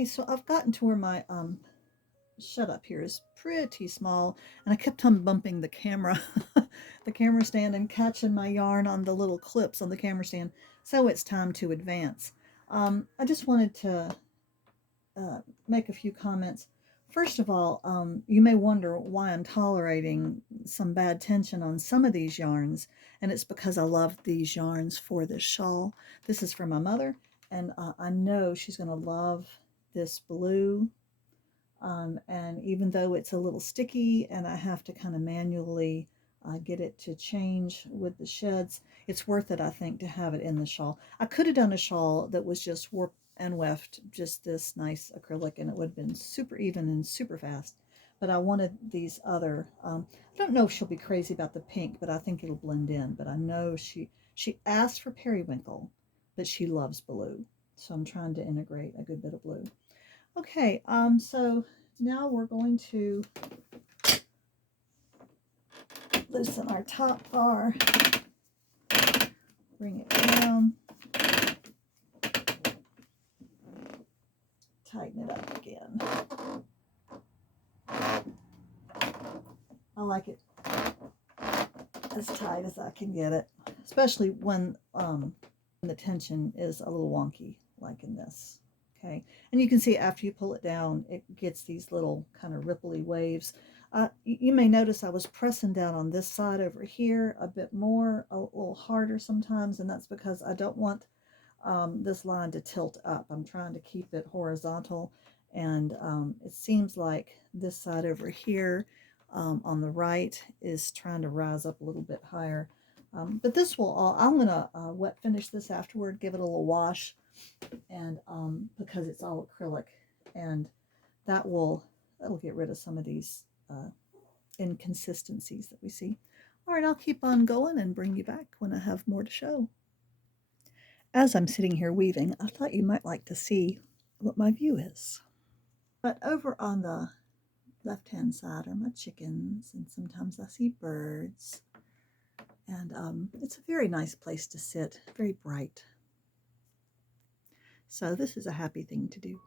Okay, so I've gotten to where my shut up here is pretty small, and I kept on bumping the camera, the camera stand, and catching my yarn on the little clips on the camera stand. So it's time to advance. I just wanted to make a few comments. First of all, you may wonder why I'm tolerating some bad tension on some of these yarns, and it's because I love these yarns for this shawl. This is for my mother, and I know she's going to love this blue. And even though it's a little sticky and I have to kind of manually get it to change with the sheds, it's worth it, I think, to have it in the shawl. I could have done a shawl that was just warp and weft, just this nice acrylic, and it would have been super even and super fast. But I wanted these other, I don't know if she'll be crazy about the pink, but I think it'll blend in. But I know she asked for periwinkle, but she loves blue. So I'm trying to integrate a good bit of blue. Okay, so now we're going to loosen our top bar, bring it down, tighten it up again. I like it as tight as I can get it, especially when the tension is a little wonky, like in this. Okay, and you can see after you pull it down, it gets these little kind of ripply waves. You may notice I was pressing down on this side over here a bit more, a little harder sometimes, and that's because I don't want this line to tilt up. I'm trying to keep it horizontal, and it seems like this side over here on the right is trying to rise up a little bit higher. But this will all, I'm going to wet finish this afterward, give it a little wash, and because it's all acrylic, and that'll get rid of some of these inconsistencies that we see. All right, I'll keep on going and bring you back when I have more to show. As I'm sitting here weaving, I thought you might like to see what my view is. But over on the left-hand side are my chickens, and sometimes I see birds. And it's a very nice place to sit, very bright. So this is a happy thing to do.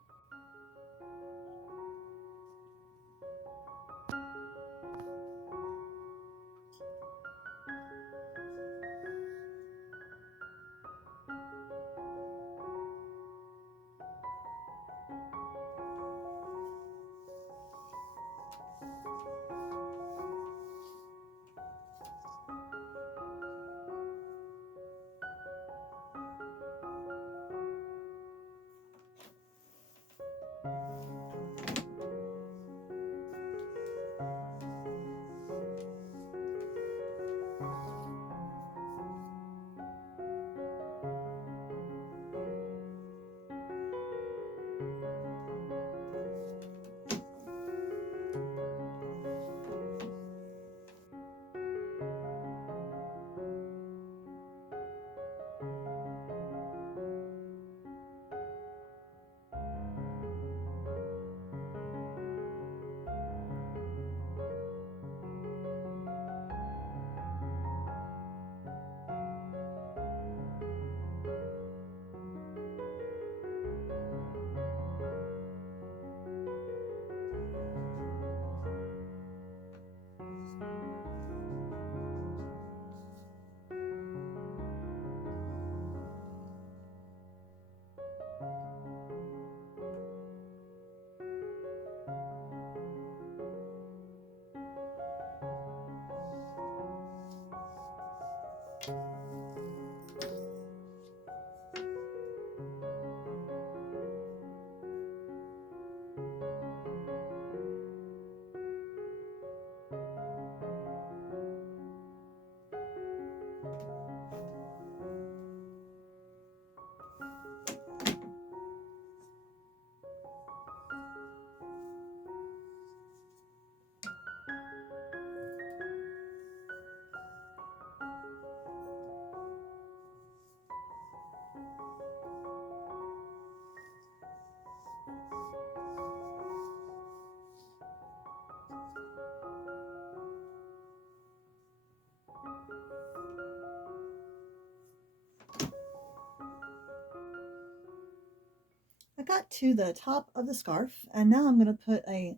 got to the top of the scarf, and now I'm going to put a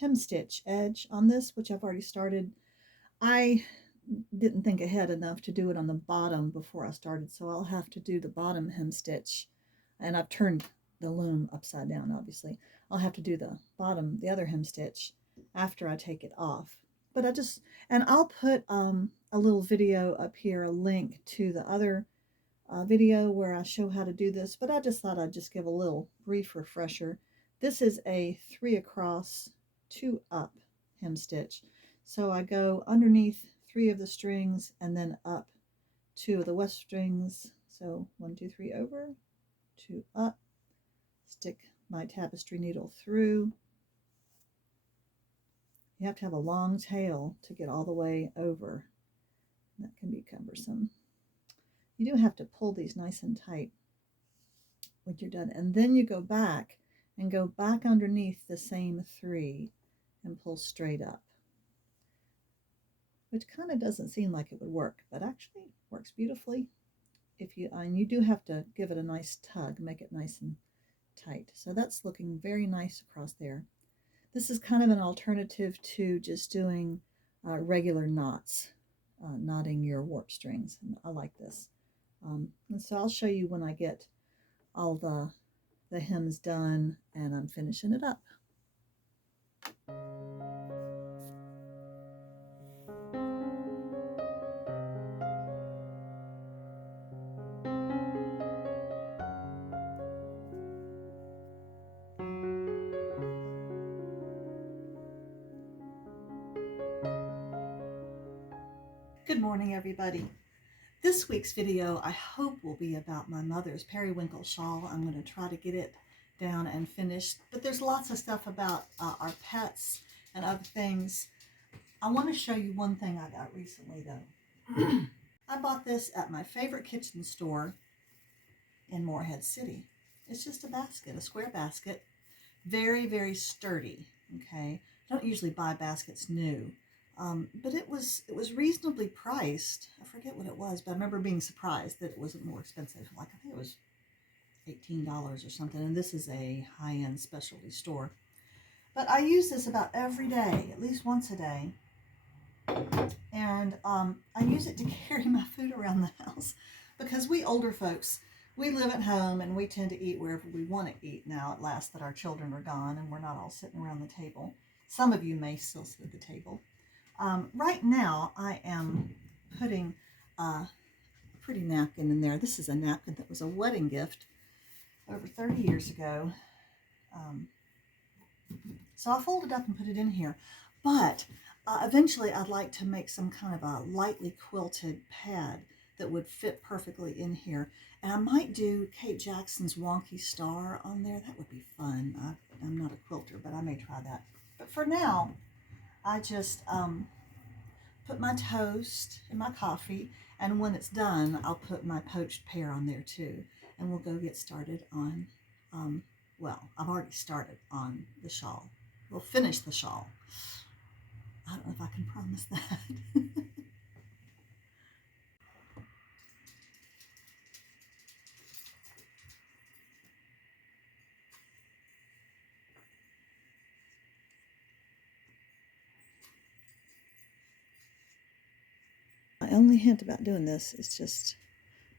hem stitch edge on this, which I've already started. I didn't think ahead enough to do it on the bottom before I started, so I'll have to do the bottom hem stitch. And I've turned the loom upside down, obviously. I'll have to do the bottom, the other hem stitch, after I take it off. But and I'll put a little video up here, a link to the other video where I show how to do this, but I just thought I'd just give a little brief refresher. This is a 3 across, 2 up hem stitch. So I go underneath 3 of the strings and then up 2 of the weft strings. So 1, 2, 3 over, 2 up, stick my tapestry needle through. You have to have a long tail to get all the way over. That can be cumbersome. You do have to pull these nice and tight when you're done. And then you go back and go back underneath the same 3 and pull straight up. Which kind of doesn't seem like it would work, but actually works beautifully. And you do have to give it a nice tug, make it nice and tight. So that's looking very nice across there. This is kind of an alternative to just doing regular knots, knotting your warp strings. And I like this. And so I'll show you when I get all the hems done and I'm finishing it up. Good morning, everybody. This week's video, I hope, will be about my mother's Perwinkle shawl. I'm going to try to get it down and finished, but there's lots of stuff about our pets and other things. I want to show you one thing I got recently, though. I bought this at my favorite kitchen store in Morehead City. It's just a basket, a square basket, very, very sturdy, okay? I don't usually buy baskets new. But it was reasonably priced. I forget what it was, but I remember being surprised that it wasn't more expensive. Like, I think it was $18 or something, and this is a high-end specialty store. But I use this about every day, at least once a day, and I use it to carry my food around the house because we older folks, we live at home and we tend to eat wherever we want to eat now at last that our children are gone and we're not all sitting around the table. Some of you may still sit at the table. Right now, I am putting a pretty napkin in there. This is a napkin that was a wedding gift over 30 years ago. So I'll fold it up and put it in here. But eventually, I'd like to make some kind of a lightly quilted pad that would fit perfectly in here. And I might do Kate Jackson's Wonky Star on there. That would be fun. I'm not a quilter, but I may try that. But for now, I just put my toast and my coffee, and when it's done, I'll put my poached pear on there too. And we'll go get started on, well, I've already started on the shawl. We'll finish the shawl. I don't know if I can promise that. My only hint about doing this is just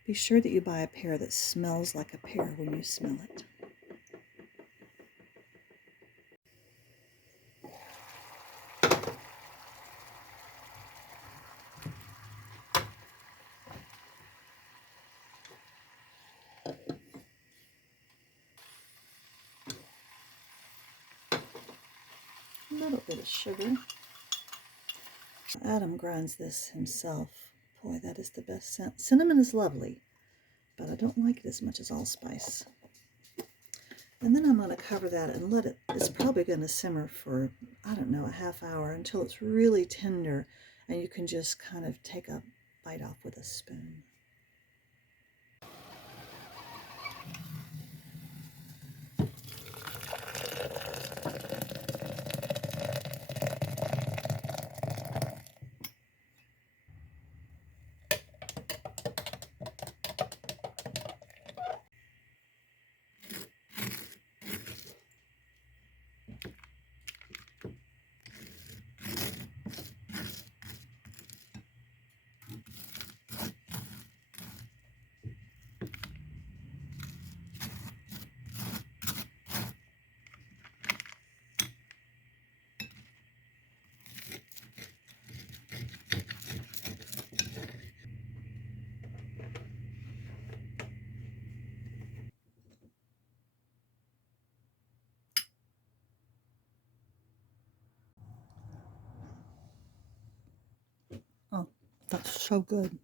be sure that you buy a pear that smells like a pear when you smell it. A little bit of sugar. Adam grinds this himself. Boy, that is the best scent. Cinnamon is lovely, but I don't like it as much as allspice. And then I'm going to cover that and let it, it's probably going to simmer for, I don't know, a half hour until it's really tender and you can just kind of take a bite off with a spoon. so good.